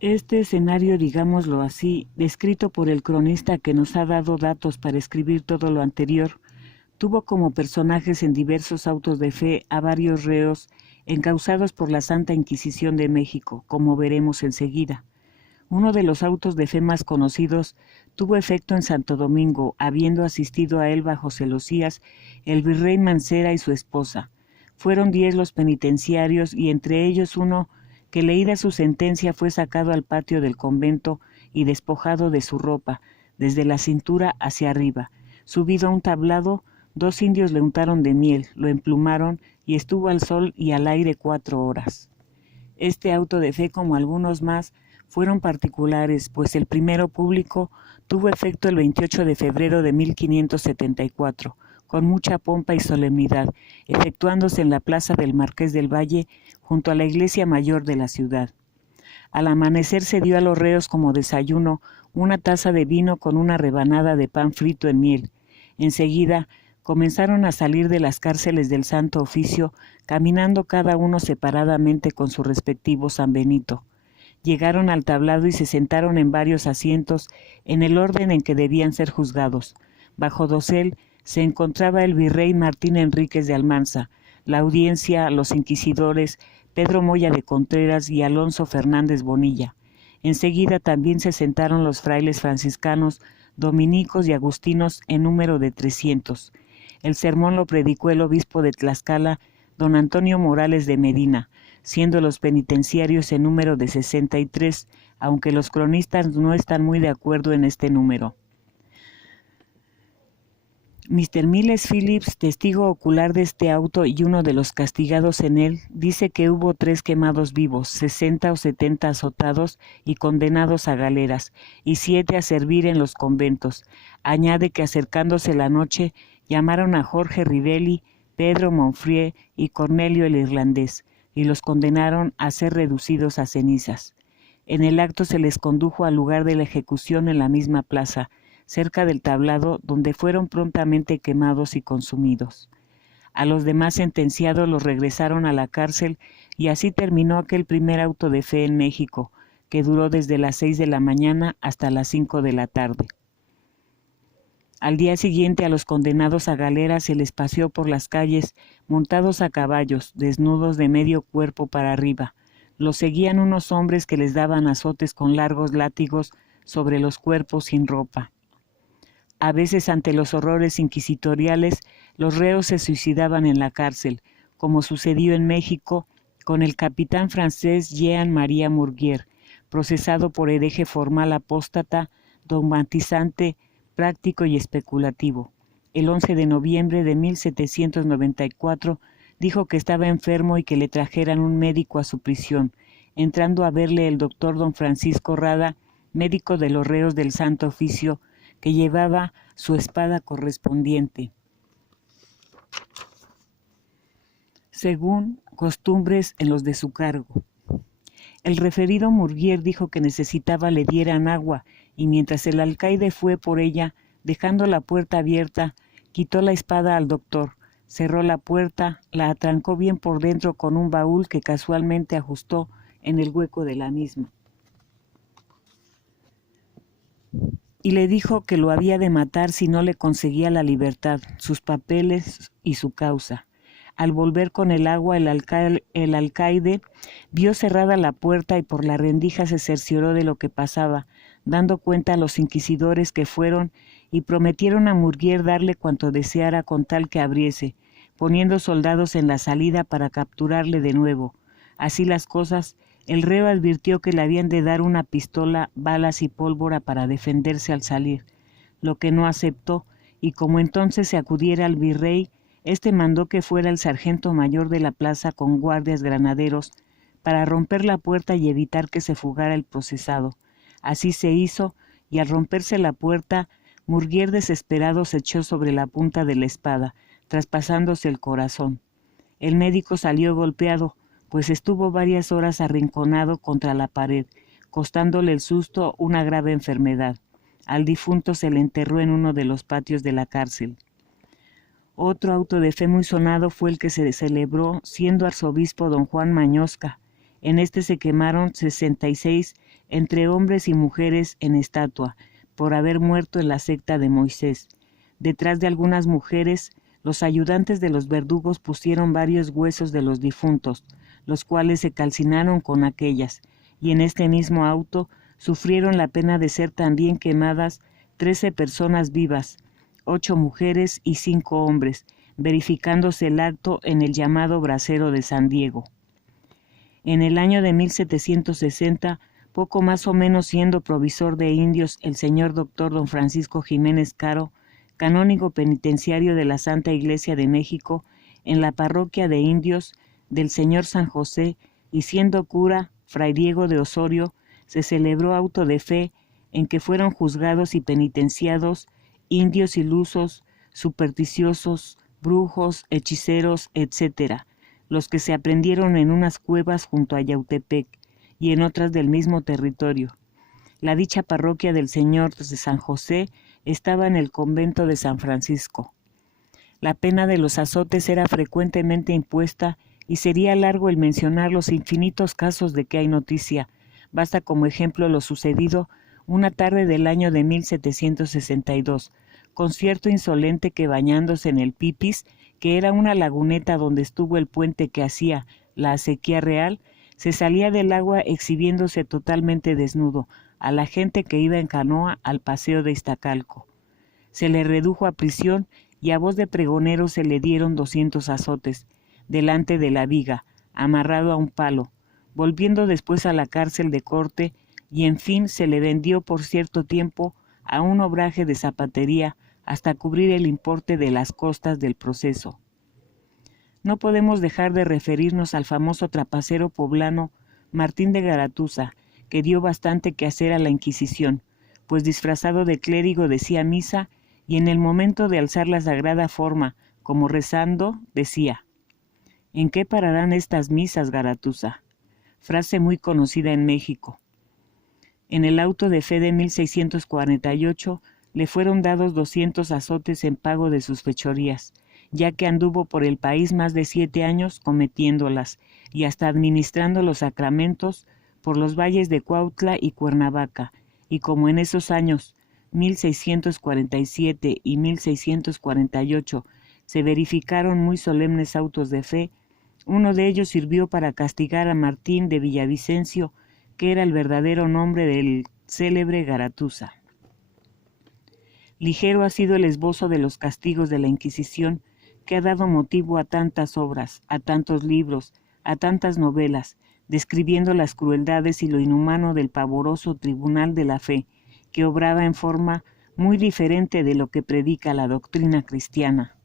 Este escenario, digámoslo así, descrito por el cronista que nos ha dado datos para escribir todo lo anterior, tuvo como personajes en diversos autos de fe a varios reos encausados por la Santa Inquisición de México, como veremos enseguida. Uno de los autos de fe más conocidos tuvo efecto en Santo Domingo, habiendo asistido a él bajo celosías el virrey Mancera y su esposa. Fueron 10 los penitenciarios y entre ellos uno que leída su sentencia fue sacado al patio del convento y despojado de su ropa, desde la cintura hacia arriba. Subido a un tablado, 2 indios le untaron de miel, lo emplumaron y estuvo al sol y al aire 4 horas. Este auto de fe, como algunos más, fueron particulares, pues el primero público tuvo efecto el 28 de febrero de 1574, con mucha pompa y solemnidad, efectuándose en la plaza del Marqués del Valle, junto a la iglesia mayor de la ciudad. Al amanecer se dio a los reos como desayuno una taza de vino con una rebanada de pan frito en miel. Enseguida comenzaron a salir de las cárceles del Santo Oficio, caminando cada uno separadamente con su respectivo San Benito. Llegaron al tablado y se sentaron en varios asientos en el orden en que debían ser juzgados. Bajo dosel se encontraba el virrey Martín Enríquez de Almanza, la audiencia, los inquisidores, Pedro Moya de Contreras y Alonso Fernández Bonilla. Enseguida también se sentaron los frailes franciscanos, dominicos y agustinos en número de 300. El sermón lo predicó el obispo de Tlaxcala, don Antonio Morales de Medina, siendo los penitenciarios en número de 63, aunque los cronistas no están muy de acuerdo en este número. Mr. Miles Phillips, testigo ocular de este auto y uno de los castigados en él, dice que hubo 3 quemados vivos, 60 o 70 azotados y condenados a galeras, y 7 a servir en los conventos. Añade que acercándose la noche, llamaron a Jorge Rivelli, Pedro Monfrier y Cornelio el Irlandés, y los condenaron a ser reducidos a cenizas. En el acto se les condujo al lugar de la ejecución en la misma plaza, cerca del tablado, donde fueron prontamente quemados y consumidos. A los demás sentenciados los regresaron a la cárcel y así terminó aquel primer auto de fe en México, que duró desde las 6 de la mañana hasta las 5 de la tarde. Al día siguiente a los condenados a galera se les paseó por las calles, montados a caballos, desnudos de medio cuerpo para arriba. Los seguían unos hombres que les daban azotes con largos látigos sobre los cuerpos sin ropa. A veces, ante los horrores inquisitoriales, los reos se suicidaban en la cárcel, como sucedió en México con el capitán francés Jean-Marie Murguier, procesado por hereje formal apóstata, dogmatizante, práctico y especulativo. El 11 de noviembre de 1794 dijo que estaba enfermo y que le trajeran un médico a su prisión, entrando a verle el doctor don Francisco Rada, médico de los reos del Santo Oficio, que llevaba su espada correspondiente, según costumbres en los de su cargo. El referido Murguier dijo que necesitaba le dieran agua, y mientras el alcaide fue por ella, dejando la puerta abierta, quitó la espada al doctor, cerró la puerta, la atrancó bien por dentro con un baúl que casualmente ajustó en el hueco de la misma, y le dijo que lo había de matar si no le conseguía la libertad, sus papeles y su causa. Al volver con el agua, el alcaide vio cerrada la puerta y por la rendija se cercioró de lo que pasaba, dando cuenta a los inquisidores que fueron y prometieron a Murguier darle cuanto deseara con tal que abriese, poniendo soldados en la salida para capturarle de nuevo. Así las cosas, el reo advirtió que le habían de dar una pistola, balas y pólvora para defenderse al salir, lo que no aceptó, y como entonces se acudiera al virrey, este mandó que fuera el sargento mayor de la plaza con guardias granaderos para romper la puerta y evitar que se fugara el procesado. Así se hizo, y al romperse la puerta, Murguier desesperado se echó sobre la punta de la espada, traspasándose el corazón. El médico salió golpeado, pues estuvo varias horas arrinconado contra la pared, costándole el susto una grave enfermedad. Al difunto se le enterró en uno de los patios de la cárcel. Otro auto de fe muy sonado fue el que se celebró siendo arzobispo don Juan Mañosca. En este se quemaron 66 entre hombres y mujeres en estatua, por haber muerto en la secta de Moisés. Detrás de algunas mujeres, los ayudantes de los verdugos pusieron varios huesos de los difuntos, los cuales se calcinaron con aquellas, y en este mismo auto sufrieron la pena de ser también quemadas 13 personas vivas, 8 mujeres y 5 hombres, verificándose el acto en el llamado brasero de San Diego. En el año de 1760, poco más o menos siendo provisor de indios el señor doctor don Francisco Jiménez Caro, canónigo penitenciario de la Santa Iglesia de México, en la parroquia de indios del señor San José, y siendo cura fray Diego de Osorio, se celebró auto de fe en que fueron juzgados y penitenciados indios ilusos, supersticiosos, brujos, hechiceros, etc., los que se aprendieron en unas cuevas junto a Yautepec y en otras del mismo territorio. La dicha parroquia del señor de San José estaba en el convento de San Francisco. La pena de los azotes era frecuentemente impuesta y sería largo el mencionar los infinitos casos de que hay noticia. Basta como ejemplo lo sucedido una tarde del año de 1762, con cierto insolente que bañándose en el Pipis, que era una laguneta donde estuvo el puente que hacía la acequia real, se salía del agua exhibiéndose totalmente desnudo a la gente que iba en canoa al paseo de Iztacalco. Se le redujo a prisión y a voz de pregonero se le dieron 200 azotes, delante de la viga, amarrado a un palo, volviendo después a la cárcel de corte, y en fin se le vendió por cierto tiempo a un obraje de zapatería hasta cubrir el importe de las costas del proceso. No podemos dejar de referirnos al famoso trapacero poblano Martín de Garatuza, que dio bastante que hacer a la Inquisición, pues disfrazado de clérigo decía misa y en el momento de alzar la sagrada forma, como rezando, decía: ¿En qué pararán estas misas, Garatuza? Frase muy conocida en México. En el auto de fe de 1648 le fueron dados 200 azotes en pago de sus fechorías, ya que anduvo por el país más de 7 años cometiéndolas y hasta administrando los sacramentos por los valles de Cuautla y Cuernavaca, y como en esos años 1647 y 1648 se verificaron muy solemnes autos de fe, uno de ellos sirvió para castigar a Martín de Villavicencio, que era el verdadero nombre del célebre Garatuza. Ligero ha sido el esbozo de los castigos de la Inquisición, que ha dado motivo a tantas obras, a tantos libros, a tantas novelas, describiendo las crueldades y lo inhumano del pavoroso tribunal de la fe, que obraba en forma muy diferente de lo que predica la doctrina cristiana.